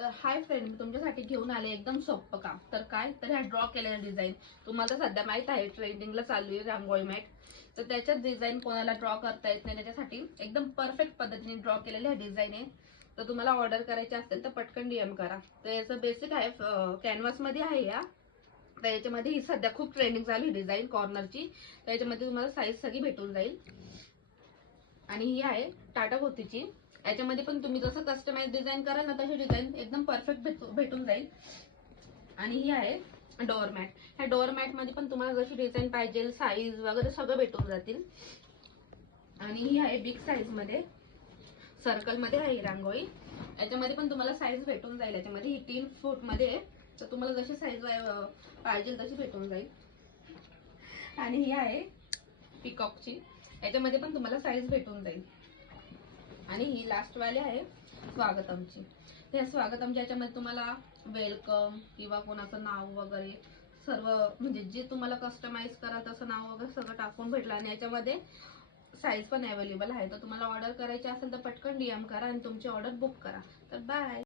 तर hi friend, मी तुमच्यासाठी घेऊन आले एकदम सोपं काम. तर काय तर ह्या ड्रॉ केलेल्या डिझाईन तुम्हाला तर सध्या माहित आहे ट्रेंडिंगला चालू आहे रांगोळी मॅट. तर त्याच्यात डिझाईन कोणाला ड्रॉ करता येत नाही, त्याच्यासाठी एकदम परफेक्ट पद्धतीने ड्रॉ केलेल्या डिझाईन आहे. तर तुम्हाला ऑर्डर करायची असेल तर पटकन DM करा. तर याचं बेसिक आहे कॅनव्हास मध्ये आहे या. तर याच्यामध्ये ही सध्या खूप ट्रेंडिंग चालू आहे डिझाईन कॉर्नरची. तर याच्यामध्ये तुम्हाला साईज सगळी भेटून जाईल. आणि ही आहे टाटा भोवतीची. याच्यामध्ये पण तुम्ही जसं कस्टमाइज डिझाईन कराल ना तशी डिझाईन एकदम परफेक्ट भेटून जाईल. आणि ही आहे डोअरमॅट. ह्या डोअरमॅट मध्ये पण तुम्हाला जशी डिझाईन पाहिजे साईज वगैरे सगळं भेटून जातील. आणि ही आहे बिग साईज मध्ये, सर्कल मध्ये आहे ही रांगोळी. याच्यामध्ये पण तुम्हाला साईज भेटून जाईल. याच्यामध्ये ही 3 फूट मध्ये आहे, तर तुम्हाला जशी साईज पाहिजे तशी भेटून जाईल. आणि ही आहे पिकॉकची. याच्यामध्ये पण तुम्हाला साईज भेटून जाईल. आणि ही लास्ट वाली आहे स्वागतमची. त्या स्वागतमच्या याच्यामध्ये तुम्हाला वेलकम किंवा कोणाचं नाव वगैरे सर्व म्हणजे जे तुम्हाला कस्टमाइज करा तसं नाव वगैरे सगळं टाकून भेटलं. आणि याच्यामध्ये साईज पण अवेलेबल आहे. तर तुम्हाला ऑर्डर करायची असेल तर पटकन DM करा आणि तुमची ऑर्डर बुक करा. तर बाय.